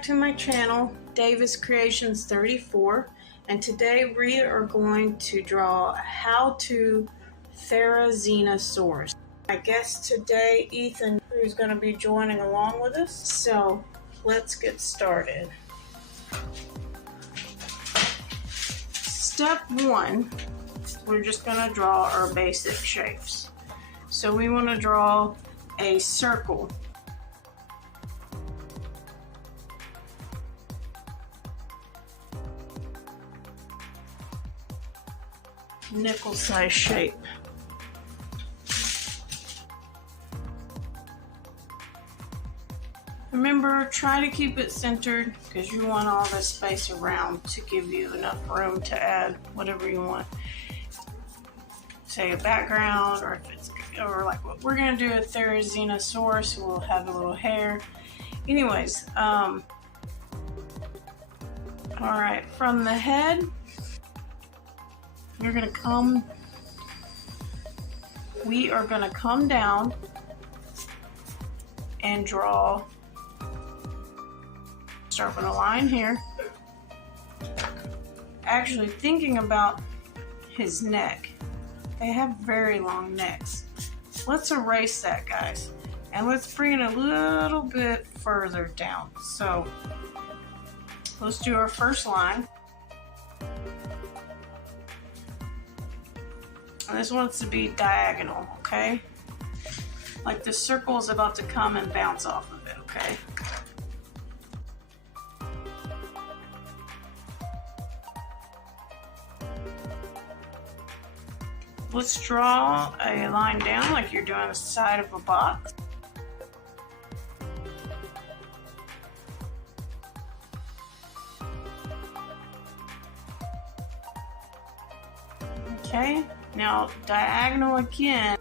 back to my channel, Davis Creations 34, and today we are going to draw a how-to Therizinosaurus. My guest today, Ethan, who's going to be joining along with us. So let's get started. Step 1, we're just going to draw our basic shapes. So we want to draw a circle. Nickel size shape. Remember, try to keep it centered because you want all this space around to give you enough room to add whatever you want. Say a background, or if it's, or like what we're gonna do a Therizinosaurus, who will have a little hair. Anyways, all right, from the head, we are gonna come down and draw. Start with a line here. Actually, thinking about his neck, they have very long necks. Let's erase that, guys, and let's bring it a little bit further down. So let's do our first line. And this wants to be diagonal, okay? Like the circle is about to come and bounce off of it, okay? Let's draw a line down like you're doing the side of a box. Okay, now diagonal again.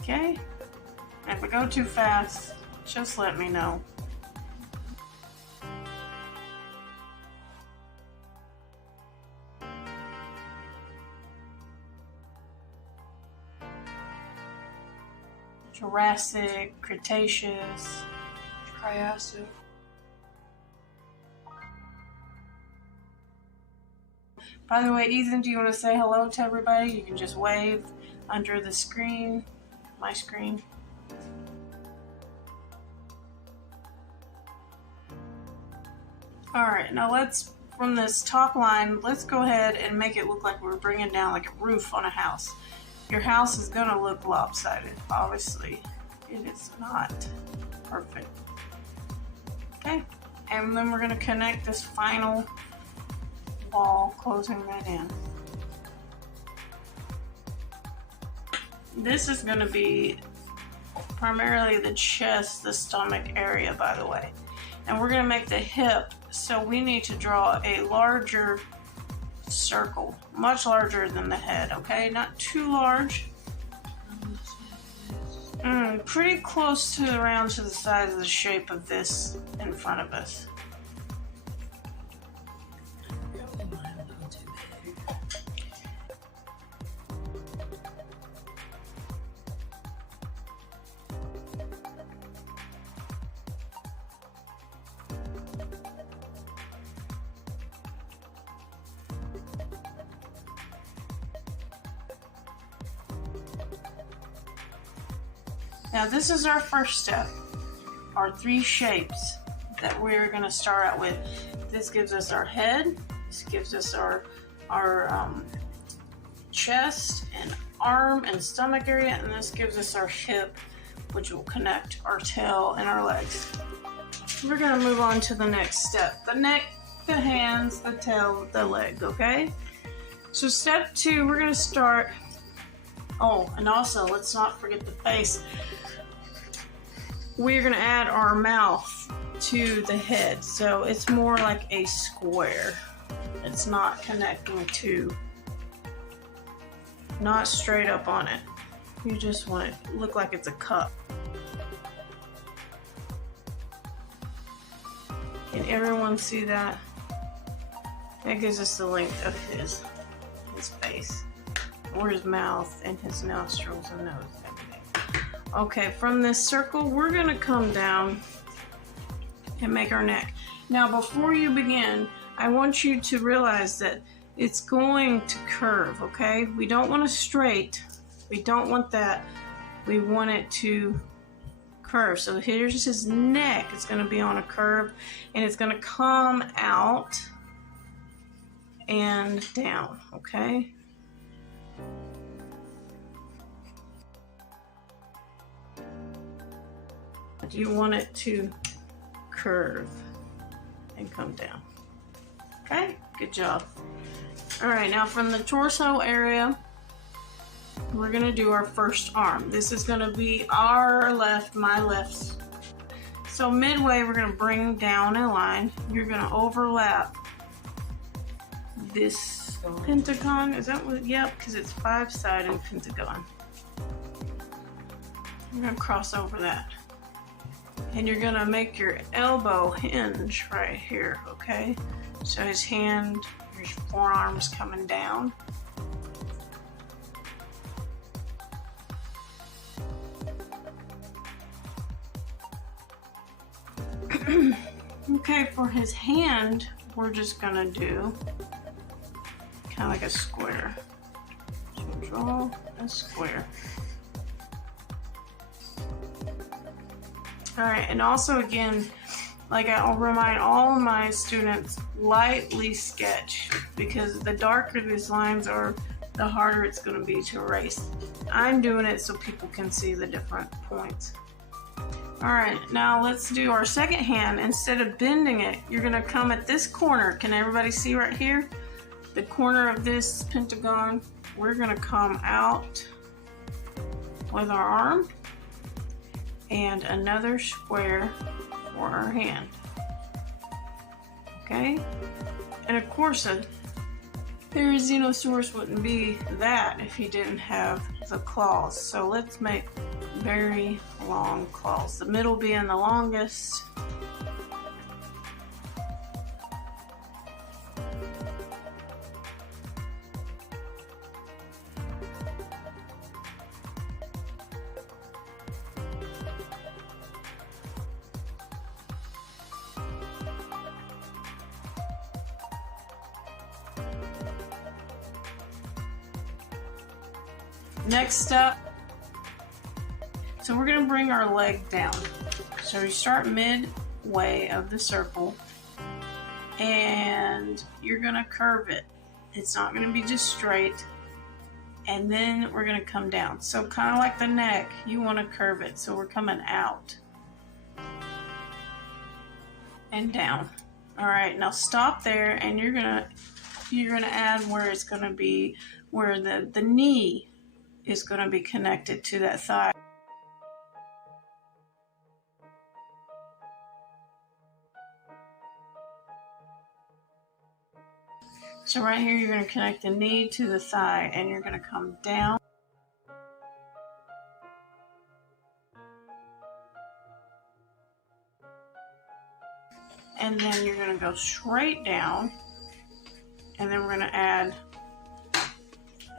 Okay, and if we go too fast, just let me know. Jurassic, Cretaceous, Triassic. By the way, Ethan, do you want to say hello to everybody? You can just wave under the screen, my screen. All right, now let's, from this top line, let's go ahead and make it look like we're bringing down like a roof on a house. Your house is gonna look lopsided, obviously. It is not perfect. Okay, and then we're gonna connect this final wall, closing that in. This is gonna be primarily the chest, the stomach area, by the way. And we're gonna make the hip, so we need to draw a larger circle, much larger than the head, okay? Not too large. Pretty close to around to the size of the shape of this in front of us. Now this is our first step, our 3 shapes that we're going to start out with. This gives us our head, this gives us our chest and arm and stomach area, and this gives us our hip, which will connect our tail and our legs. We're going to move on to the next step, the neck, the hands, the tail, the legs, okay? So step 2, we're going to start, oh, and also let's not forget the face. We're going to add our mouth to the head, so it's more like a square. It's not connecting to, not straight up on it. You just want it to look like it's a cup. Can everyone see that? That gives us the length of his face, or his mouth and his nostrils and nose and everything. Okay, from this circle, we're gonna come down and make our neck. Now, before you begin, I want you to realize that it's going to curve, okay? We don't want a straight. We don't want that. We want it to curve. So here's his neck. It's going to be on a curve, and it's going to come out and down, okay? You want it to curve and come down. Okay, good job. All right, now from the torso area, we're gonna do our first arm. This is gonna be our left, my left. So midway, we're gonna bring down a line. You're gonna overlap this pentagon. Is that what? Yep, because it's 5-sided pentagon. You're gonna cross over that. And you're gonna make your elbow hinge right here, okay? So his hand, your forearm's coming down. Okay, for his hand, we're just gonna do kind of like a square. So draw a square. All right, and also again, like I'll remind all of my students, lightly sketch, because the darker these lines are, the harder it's going to be to erase. I'm doing it so people can see the different points. All right, now let's do our second hand. Instead of bending it, you're going to come at this corner. Can everybody see right here? The corner of this pentagon, we're going to come out with our arm and another square for our hand. Okay? And of course, a Therizinosaurus wouldn't be that if he didn't have the claws. So let's make very long claws. The middle being the longest. Next up, so we're going to bring our leg down. So we start midway of the circle, and you're going to curve it. It's not going to be just straight, and then we're going to come down. So kind of like the neck, you want to curve it. So we're coming out and down. All right, now stop there, and you're gonna add where it's going to be, where the knee is going to be connected to that thigh. So right here, you're going to connect the knee to the thigh, and you're going to come down. And then you're going to go straight down, and then we're going to add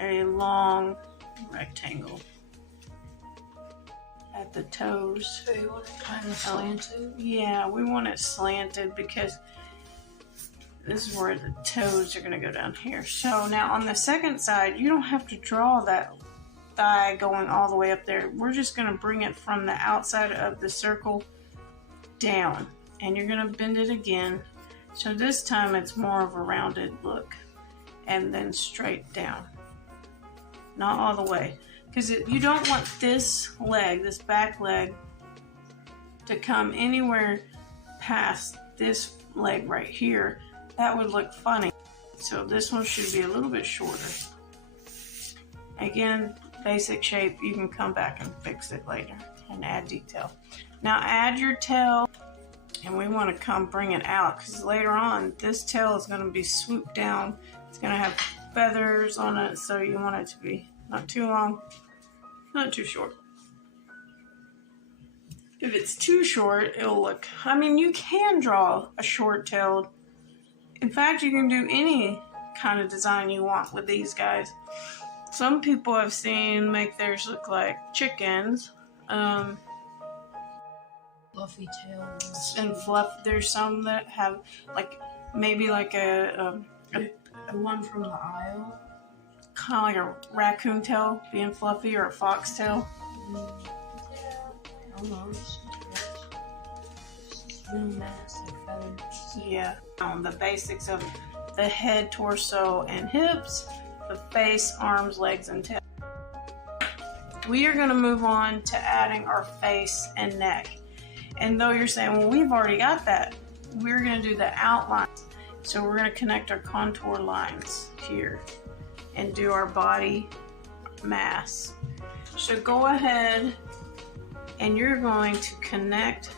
a long rectangle at the toes. So you want it kind of slanted? Yeah, we want it slanted because this is where the toes are going to go down here. So now on the second side, you don't have to draw that thigh going all the way up there. We're just going to bring it from the outside of the circle down, and you're going to bend it again. So this time it's more of a rounded look, and then straight down. Not all the way, because you don't want this leg, this back leg, to come anywhere past this leg right here. That would look funny. So this one should be a little bit shorter. Again, basic shape. You can come back and fix it later and add detail. Now add your tail, and we want to come bring it out, because later on this tail is going to be swooped down. It's going to have feathers on it, so you want it to be not too long, not too short. If it's too short, it'll look, I mean, you can draw a short-tailed. In fact, you can do any kind of design you want with these guys. Some people I've seen make theirs look like chickens. Fluffy tails. And fluff. There's some that have like maybe like The one from the aisle. kind of like a raccoon tail being fluffy or a fox tail. Yeah, almost. It's really massive feathers. Yeah. The basics of the head, torso, and hips, the face, arms, legs, and tail. We are going to move on to adding our face and neck. And though you're saying, well, we've already got that, we're going to do the outlines. So we're going to connect our contour lines here and do our body mass. So go ahead and you're going to connect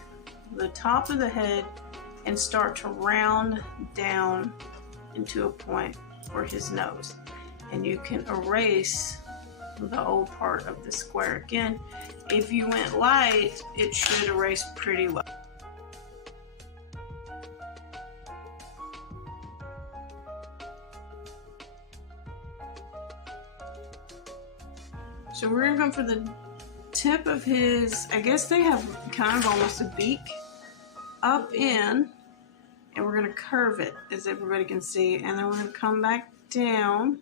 the top of the head and start to round down into a point for his nose. And you can erase the old part of the square. Again, if you went light, it should erase pretty well. So we're gonna go for the tip of his, I guess they have kind of almost a beak up in, and we're gonna curve it as everybody can see, and then we're gonna come back down.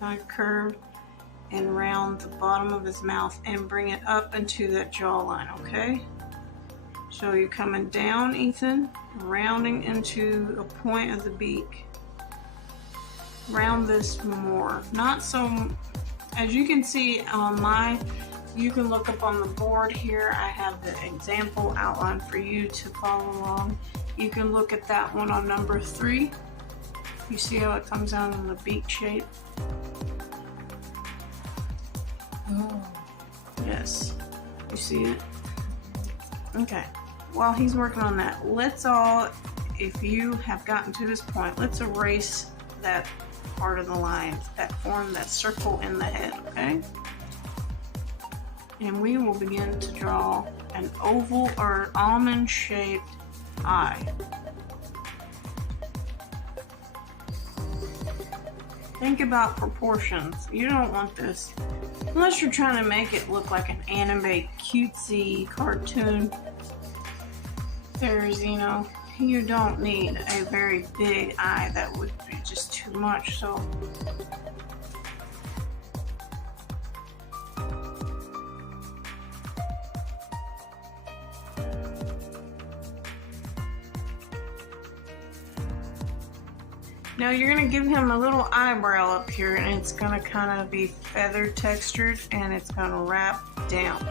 Kind of curve and round the bottom of his mouth and bring it up into that jawline, okay? So you're coming down, Ethan, rounding into a point of the beak. Round this more. Not so, as you can see on you can look up on the board here. I have the example outline for you to follow along. You can look at that one on number 3. You see how it comes out in the beak shape? Oh. Yes. You see it? Okay. While he's working on that, let's all, if you have gotten to this point, let's erase that part of the line that formed that circle in the head, okay? And we will begin to draw an oval or almond-shaped eye. Think about proportions. You don't want this, unless you're trying to make it look like an anime cutesy cartoon Therizino. You don't need a very big eye. That would be just too much. So now you're going to give him a little eyebrow up here, and it's going to kind of be feather textured, and it's going to wrap down.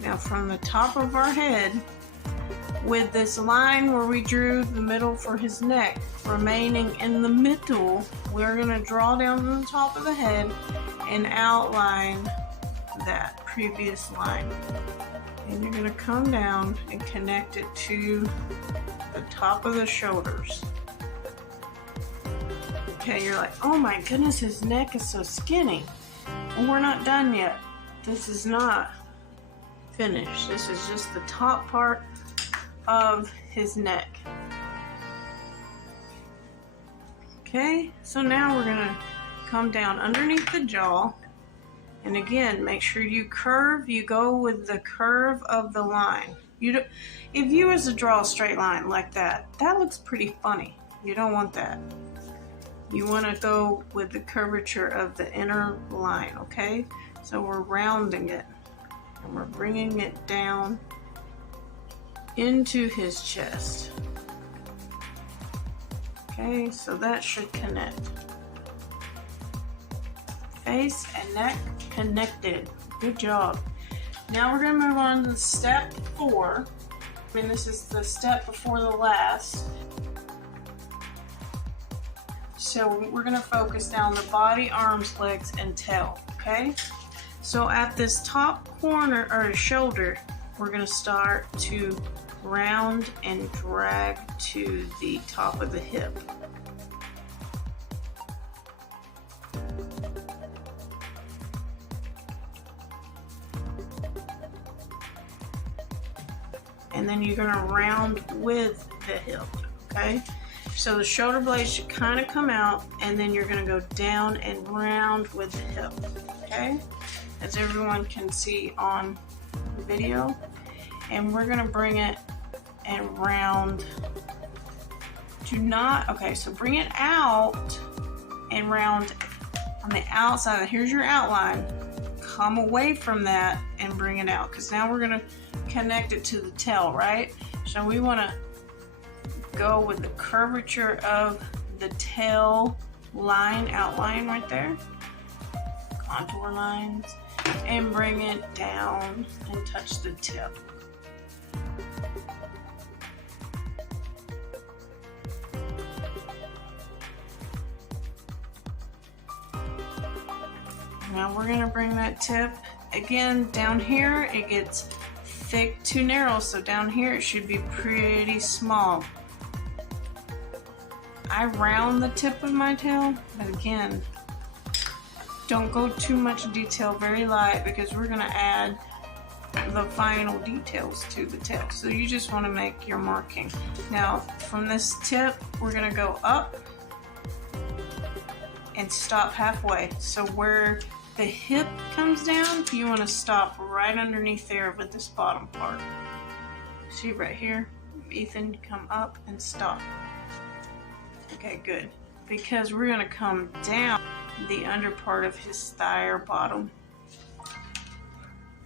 Now from the top of our head, with this line where we drew the middle for his neck remaining in the middle, we're going to draw down to the top of the head and outline that previous line. And you're going to come down and connect it to the top of the shoulders. Okay, you're like, oh my goodness, his neck is so skinny. Well, we're not done yet. This is not finished. This is just the top part of his neck. Okay, so now we're gonna come down underneath the jaw, and again, make sure you curve. You go with the curve of the line. If you was to draw a straight line like that, that looks pretty funny. You don't want that. You want to go with the curvature of the inner line, okay? So we're rounding it, and we're bringing it down into his chest. Okay, so that should connect. Face and neck connected. Good job. Now we're going to move on to step 4. I mean, this is the step before the last. So we're going to focus down the body, arms, legs, and tail, okay? So at this top corner, or shoulder, we're going to start to round and drag to the top of the hip. And then you're gonna round with the hip, okay? So the shoulder blade should kind of come out, and then you're gonna go down and round with the hip, okay? As everyone can see on the video. And we're gonna bring it and round. Okay, so bring it out and round on the outside. Here's your outline. Come away from that and bring it out, because now we're gonna connect it to the tail, right? So we wanna go with the curvature of the tail line, outline right there, contour lines, and bring it down and touch the tip. Now we're gonna bring that tip again down here. It gets thick to narrow, so down here it should be pretty small. I round the tip of my tail, but again, don't go too much detail, very light, because we're gonna add the final details to the tail. So you just wanna make your marking. Now, from this tip, we're gonna go up and stop halfway. So where the hip comes down, you wanna stop right underneath there with this bottom part. See right here, Ethan, come up and stop. Okay, good. Because we're gonna come down the under part of his thigh or bottom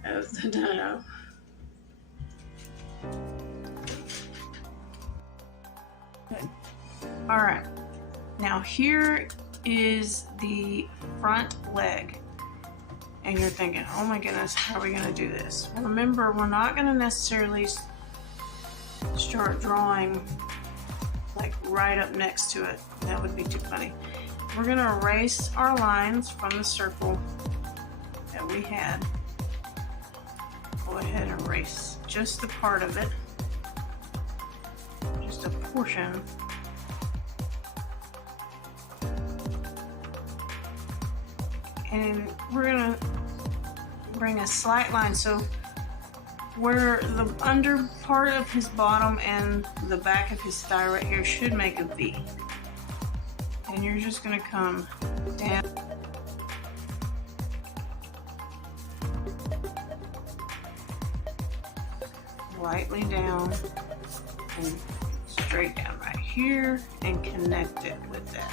of the dino. Good. All right. Now here is the front leg. And you're thinking, oh my goodness, how are we gonna do this? Remember, we're not gonna necessarily start drawing like right up next to it. That would be too funny. We're gonna erase our lines from the circle that we had. Go ahead and erase just the part of it, just a portion. And we're gonna bring a slight line, so where the under part of his bottom and the back of his thigh right here should make a V. And you're just gonna come down lightly down and straight down right here and connect it with that.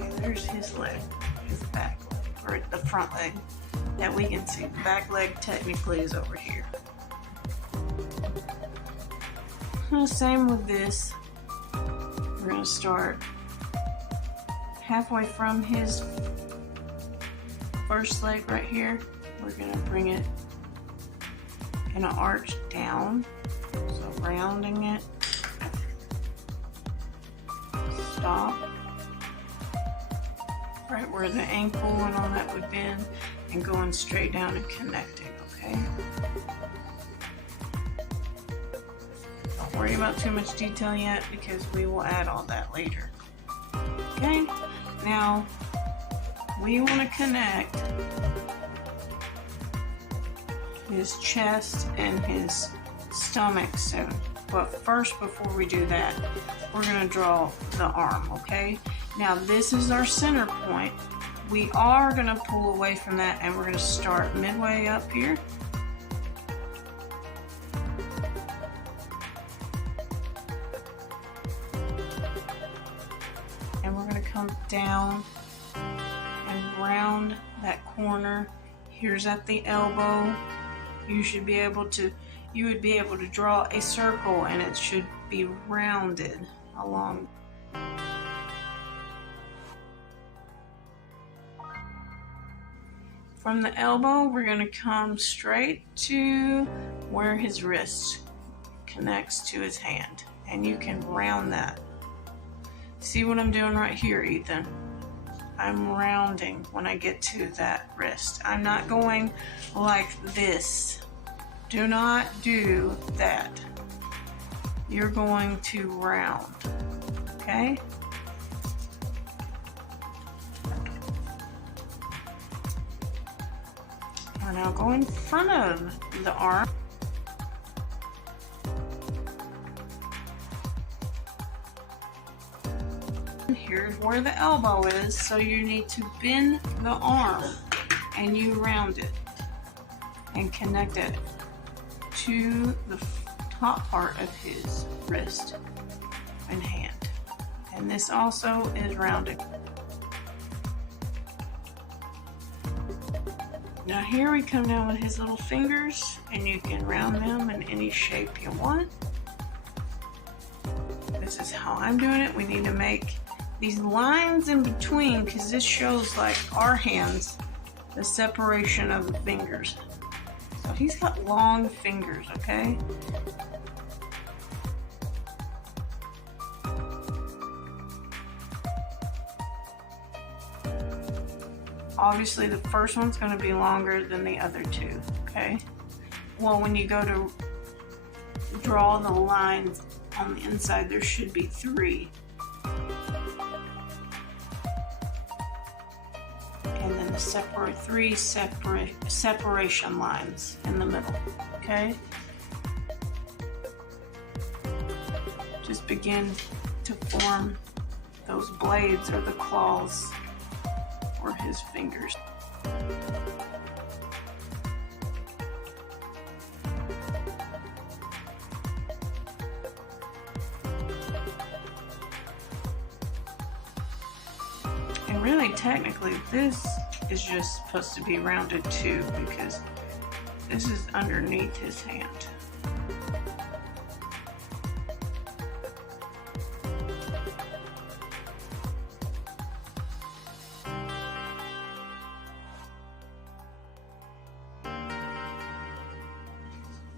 Okay, there's his leg, his back leg, or the front leg that we can see. The back leg technically is over here. Same with this. We're going to start halfway from his first leg right here. We're going to bring it in an arch down, so rounding it, stop right where the ankle and all that would bend, and going straight down and connecting, okay? Don't worry about too much detail yet, because we will add all that later. Okay, now we want to connect his chest and his stomach soon. But first, before we do that, we're going to draw the arm, okay? Now this is our center point. We are going to pull away from that, and we're going to start midway up here. And we're going to come down and round that corner. Here's at the elbow. You would be able to draw a circle, and it should be rounded along. From the elbow, we're going to come straight to where his wrist connects to his hand, and you can round that. See what I'm doing right here, Ethan? I'm rounding when I get to that wrist. I'm not going like this. Do not do that. You're going to round, okay? We're now go in front of the arm. Here's where the elbow is, so you need to bend the arm and you round it and connect it to the top part of his wrist and hand. And this also is rounded. Now here we come down with his little fingers, and you can round them in any shape you want. This is how I'm doing it. We need to make these lines in between because this shows like our hands, the separation of the fingers. So he's got long fingers, okay? Obviously the first one's going to be longer than the other two, okay? Well, when you go to draw the lines on the inside, there should be 3. And then the 3 separation lines in the middle, okay? Just begin to form those blades or the claws for his fingers. And really, technically, this is just supposed to be rounded too, because this is underneath his hand.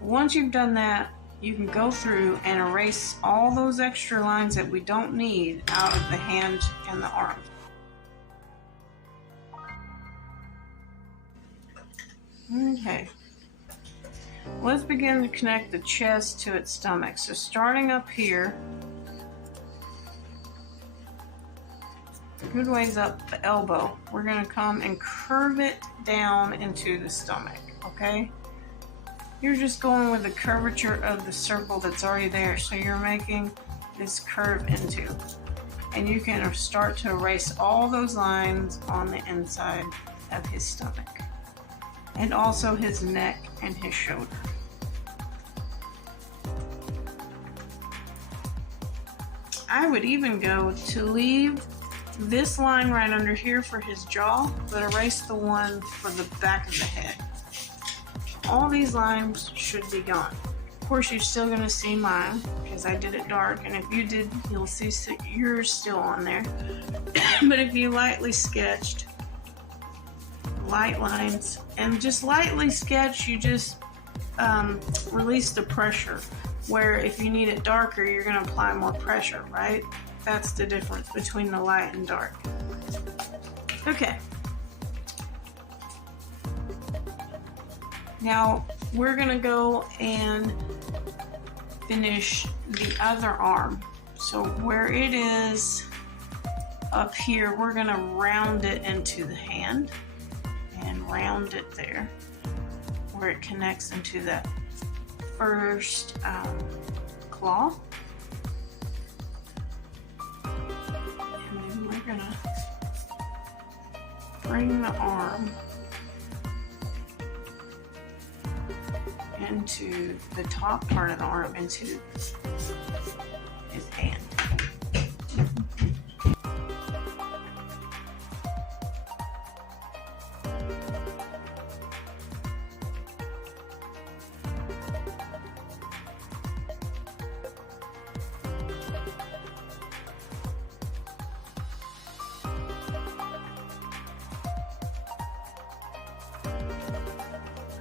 Once you've done that, you can go through and erase all those extra lines that we don't need out of the hand and the arm. Okay, let's begin to connect the chest to its stomach. So starting up here, a good ways up the elbow, we're going to come and curve it down into the stomach, okay? You're just going with the curvature of the circle that's already there, so you're making this curve into. And you can start to erase all those lines on the inside of his stomach. And also his neck and his shoulder. I would even go to leave this line right under here for his jaw, but erase the one for the back of the head. All these lines should be gone. Of course, you're still going to see mine because I did it dark, and if you did, you'll see yours still on there. But if you lightly sketched light lines and just lightly sketch, you just release the pressure, where if you need it darker, you're going to apply more pressure, right? That's the difference between the light and dark. Okay. Now we're going to go and finish the other arm. So where it is up here, we're going to round it into the hand and round it there where it connects into that first claw. And then we're going to bring the arm into the top part of the arm, into his hand.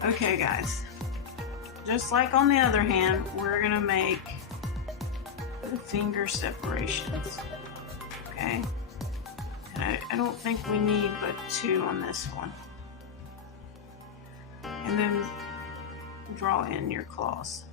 Okay, guys. Just like on the other hand, we're gonna make the finger separations, okay? And I don't think we need but 2 on this one. And then draw in your claws.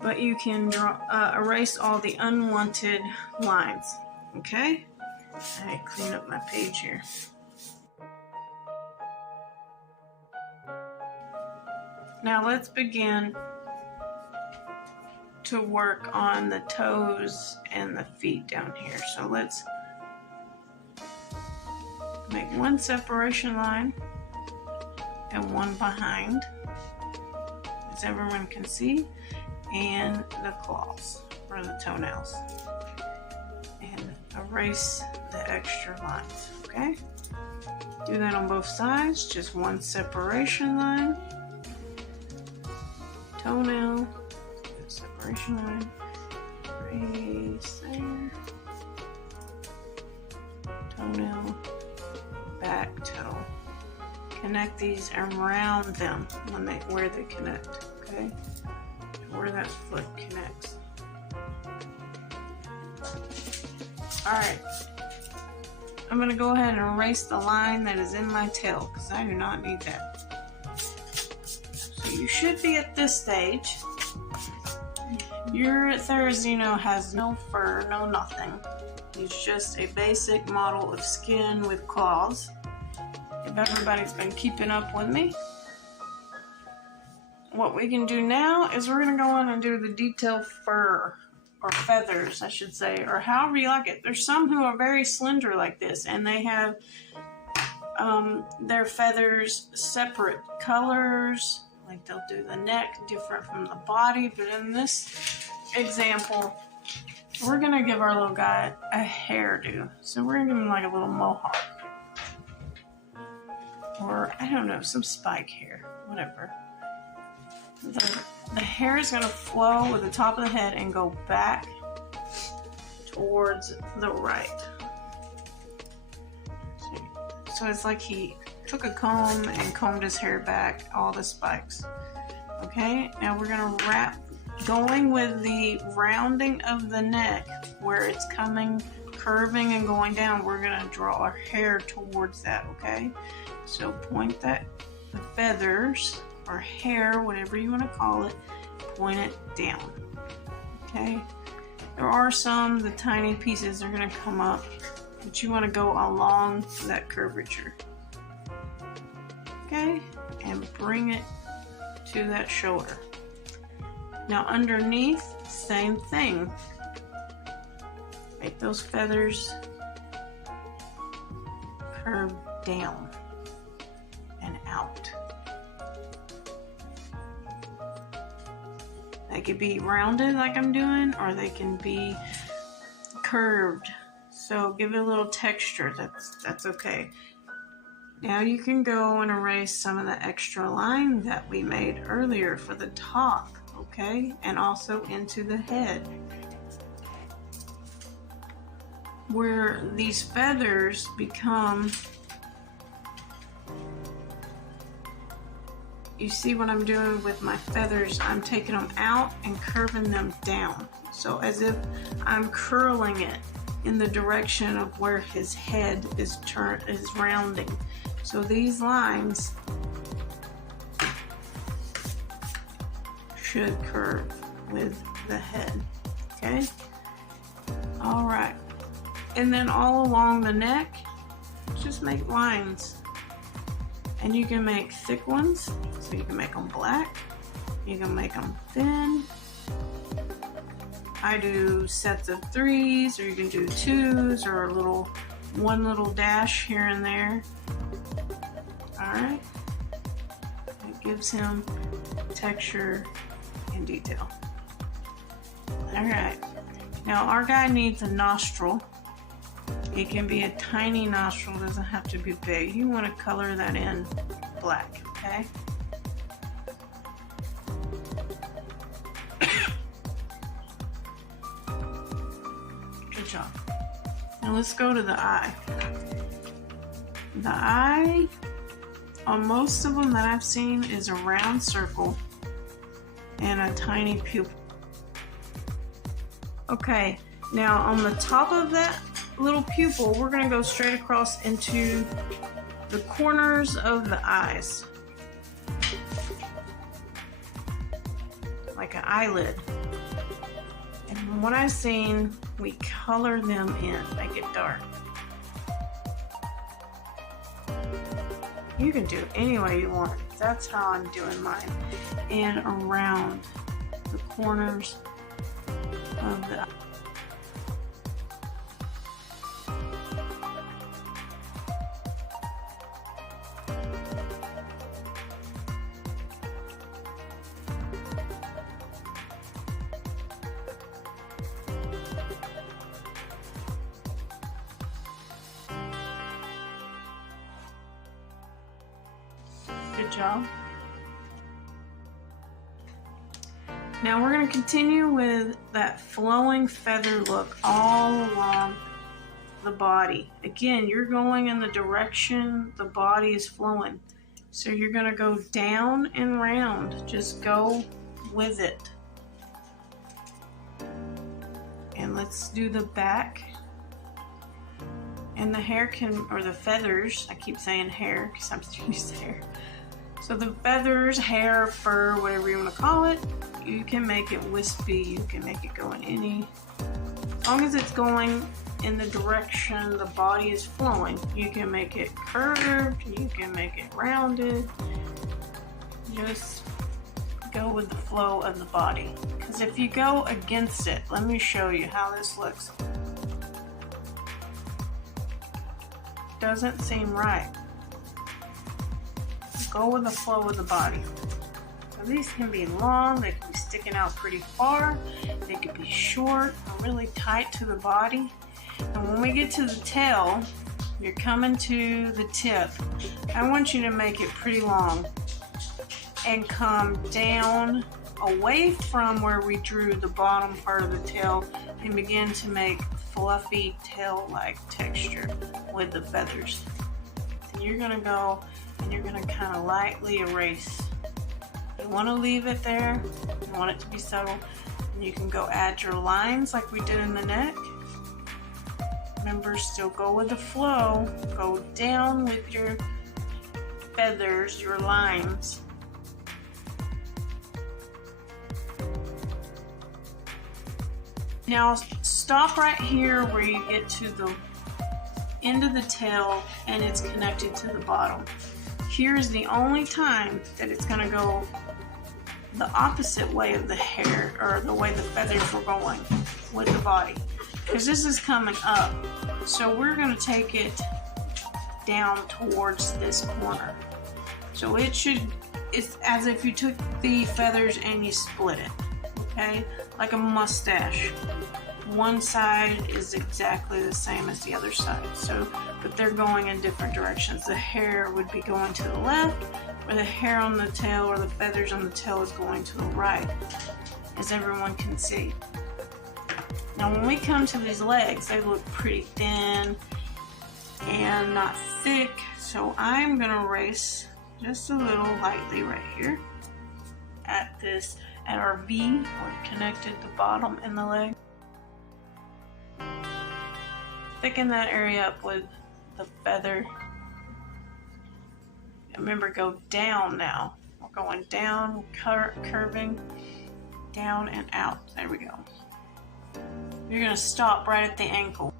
But you can erase all the unwanted lines, okay? I clean up my page here. Now let's begin to work on the toes and the feet down here. So let's make one separation line and one behind, as everyone can see, and the claws or the toenails, and erase the extra lines, okay? Do that on both sides, just one separation line, toenail, separation line, erase there, toenail, back toe. Connect these around them where they connect, okay? Where that foot connects. Alright, I'm going to go ahead and erase the line that is in my tail because I do not need that. So you should be at this stage. Your Therizino has no fur, no nothing. He's just a basic model of skin with claws. If everybody's been keeping up with me. What we can do now is we're going to go in and do the detailed fur, or feathers, I should say, or however you like it. There's some who are very slender like this, and they have their feathers separate colors. Like they'll do the neck different from the body, but in this example, we're going to give our little guy a hairdo. So we're going to give him like a little mohawk. Or, I don't know, some spike hair, whatever. The hair is going to flow with the top of the head and go back towards the right. So it's like he took a comb and combed his hair back, all the spikes. Okay, now we're going to wrap, going with the rounding of the neck where it's coming, curving and going down, we're going to draw our hair towards that, okay? So point that, the feathers, or hair, whatever you want to call it, point it down, okay? There are some, the tiny pieces are going to come up, but you want to go along that curvature, okay? And bring it to that shoulder. Now underneath, same thing. Make those feathers curve down and out. They could be rounded like I'm doing, or they can be curved. So give it a little texture, that's okay. Now you can go and erase some of the extra line that we made earlier for the top, okay? And also into the head. Where these feathers become, you see what I'm doing with my feathers, I'm taking them out and curving them down. So as if I'm curling it in the direction of where his head is rounding. So these lines should curve with the head, okay? All right. And then all along the neck, just make lines. And you can make thick ones, so you can make them black. You can make them thin. I do sets of 3s, or you can do 2s, or one little dash here and there. Alright. It gives him texture and detail. Alright. Now our guy needs a nostril. It can be a tiny nostril, doesn't have to be big. You want to color that in black, okay? Good job. Now let's go to the eye. The eye on most of them that I've seen is a round circle and a tiny pupil. Okay, now on the top of that little pupil, we're going to go straight across into the corners of the eyes, like an eyelid. And from what I've seen, we color them in, make it dark. You can do it any way you want. That's how I'm doing mine. And around the corners of the Good job. Now we're going to continue with that flowing feather look all along the body. Again, you're going in the direction the body is flowing. So you're going to go down and round. Just go with it. And let's do the back. And the hair can, or the feathers, I keep saying hair because I'm still used to hair. So the feathers, hair, fur, whatever you want to call it, you can make it wispy, you can make it go in any, as long as it's going in the direction the body is flowing. You can make it curved, you can make it rounded. Just go with the flow of the body. Because if you go against it, let me show you how this looks. Doesn't seem right. Go with the flow of the body. So these can be long, they can be sticking out pretty far, they could be short or really tight to the body. And when we get to the tail, you're coming to the tip. I want you to make it pretty long and come down away from where we drew the bottom part of the tail and begin to make fluffy tail-like texture with the feathers. And you're gonna go and you're gonna kind of lightly erase. You want to leave it there, you want it to be subtle, and you can go add your lines like we did in the neck. Remember, still go with the flow, go down with your feathers, your lines. Now stop right here where you get to the end of the tail and it's connected to the bottom. Here's the only time that it's going to go the opposite way of the hair, or the way the feathers were going with the body, because this is coming up. So we're going to take it down towards this corner. So it's as if you took the feathers and you split it, okay? Like a mustache. One side is exactly the same as the other side, so, but they're going in different directions. The hair would be going to the left, or the hair on the tail or the feathers on the tail is going to the right, as everyone can see. Now when we come to these legs, they look pretty thin and not thick, so I'm going to erase just a little lightly right here at our V, where it connected the bottom and the leg. Thicken that area up with the feather. Remember, go down now. We're going down, curving, down and out. There we go. You're going to stop right at the ankle.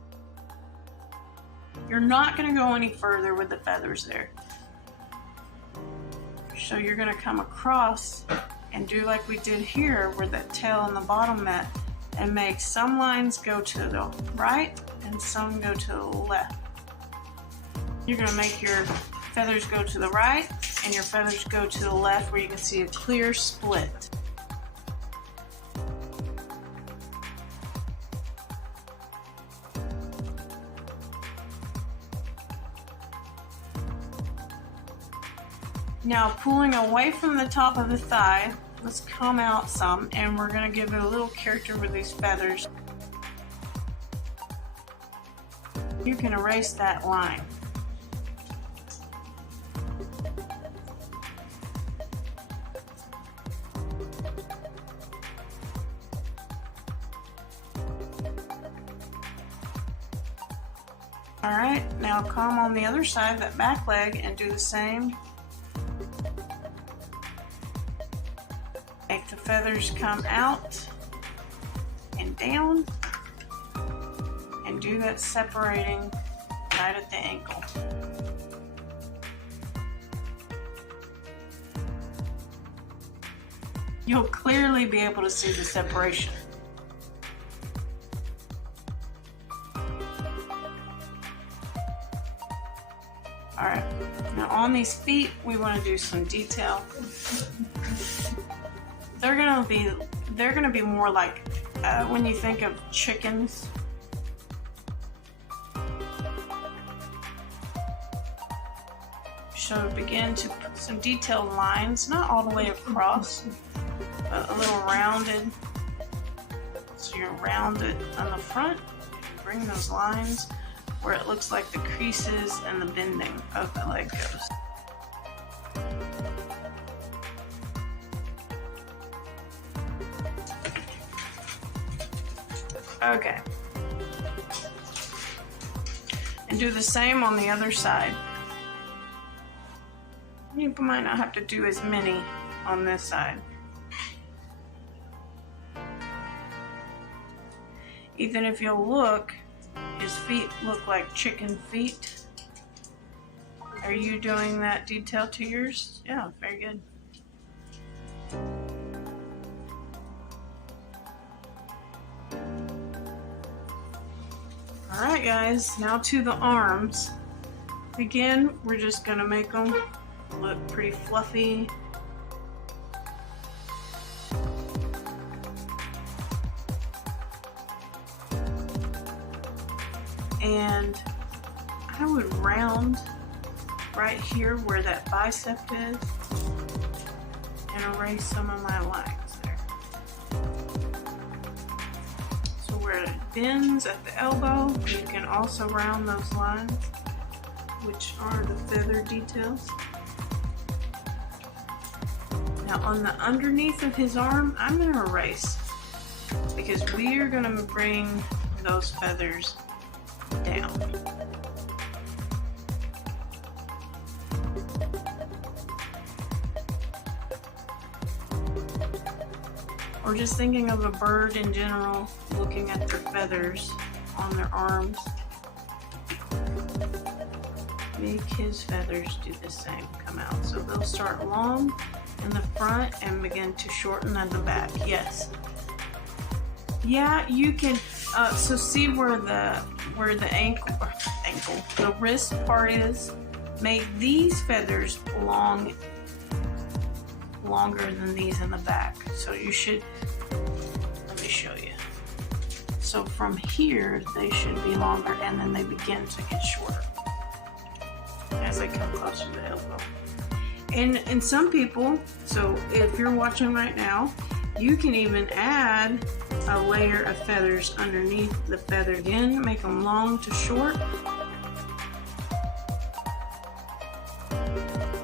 You're not going to go any further with the feathers there. So you're going to come across and do like we did here, where that tail and the bottom met, and make some lines go to the right and some go to the left. You're going to make your feathers go to the right and your feathers go to the left, where you can see a clear split. Now pulling away from the top of the thigh, let's come out some, and we're going to give it a little character with these feathers. You can erase that line. Alright, now come on the other side, that back leg, and do the same. Make the feathers come out and down, and do that separating right at the ankle. You'll clearly be able to see the separation. Alright, now on these feet we want to do some detail. They're gonna be more like when you think of chickens. So begin to put some detailed lines, not all the way across, but a little rounded. So you're rounded on the front, bring those lines where it looks like the creases and the bending of the leg goes. Okay. And do the same on the other side. You might not have to do as many on this side. Even if you'll look, his feet look like chicken feet. Are you doing that detail to yours? Yeah, very good. Alright guys, now to the arms. Again, we're just gonna make them look pretty fluffy. And I would round right here where that bicep is and erase some of my lines there. So where it bends at the elbow, you can also round those lines, which are the feather details. Now on the underneath of his arm, I'm going to erase because we are going to bring those feathers down. Or just thinking of a bird in general, looking at their feathers on their arms. Make his feathers do the same, come out. So they'll start long in the front and begin to shorten at the back. Yes. Yeah, you can. So see where the ankle, the wrist part is. Make these feathers longer than these in the back. So you should. Let me show you. So from here, they should be longer, and then they begin to get shorter as they come closer to the elbow. And some people, so if you're watching right now, you can even add a layer of feathers underneath the feather again, make them long to short.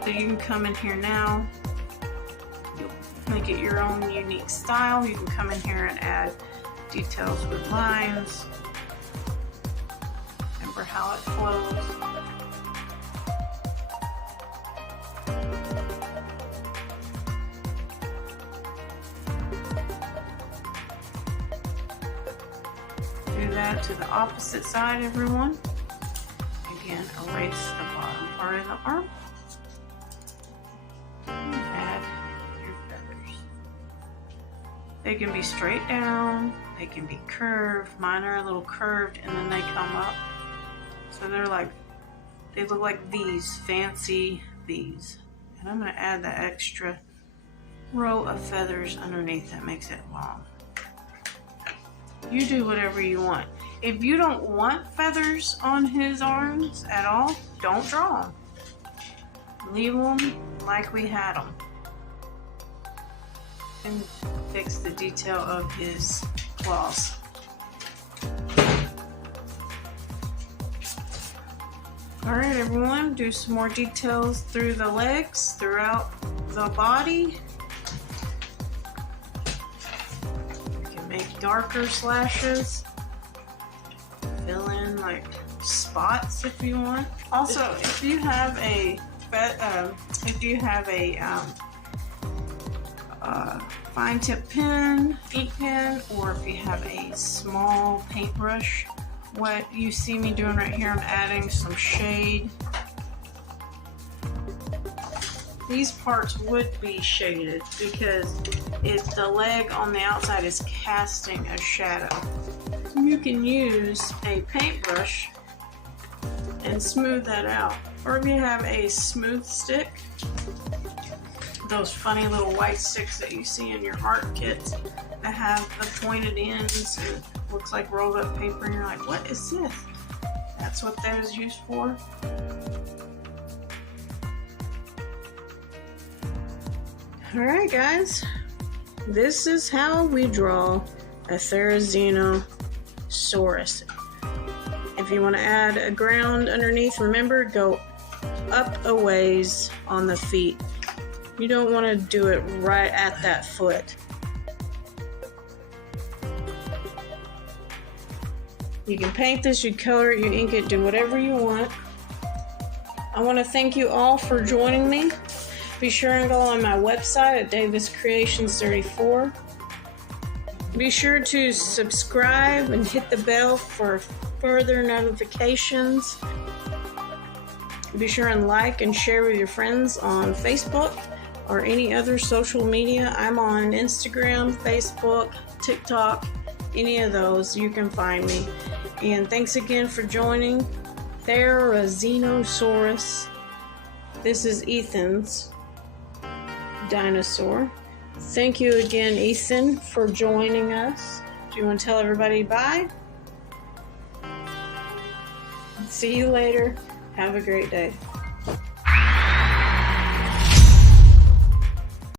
So you can come in here now, make it your own unique style. You can come in here and add details with lines. Remember how it flows. That to the opposite side, everyone. Again, erase the bottom part of the arm. And add your feathers. They can be straight down, they can be curved. Mine are a little curved and then they come up. So they look like these, fancy these. And I'm going to add the extra row of feathers underneath that makes it long. You do whatever you want. If you don't want feathers on his arms at all, don't draw them. Leave them like we had them. And fix the detail of his claws. Alright everyone, do some more details through the legs, throughout the body. Make darker slashes, fill in like spots if you want. Also, if you have a fine tip pen, ink pen, or if you have a small paintbrush, what you see me doing right here, I'm adding some shade. These parts would be shaded because the leg on the outside is casting a shadow. You can use a paintbrush and smooth that out. Or if you have a smooth stick, those funny little white sticks that you see in your art kits that have the pointed ends and it looks like rolled up paper, and you're like, what is this? That's what that is used for. Alright guys, this is how we draw a Therizinosaurus. If you want to add a ground underneath, remember, go up a ways on the feet. You don't want to do it right at that foot. You can paint this, you color it, you ink it, do whatever you want. I want to thank you all for joining me. Be sure and go on my website at Davis Creations 34. Be sure to subscribe and hit the bell for further notifications. Be sure and like and share with your friends on Facebook or any other social media. I'm on Instagram, Facebook, TikTok, any of those. You can find me. And thanks again for joining Therizinosaurus. This is Ethan's dinosaur. Thank you again, Ethan, for joining us. Do you want to tell everybody bye? See you later. Have a great day.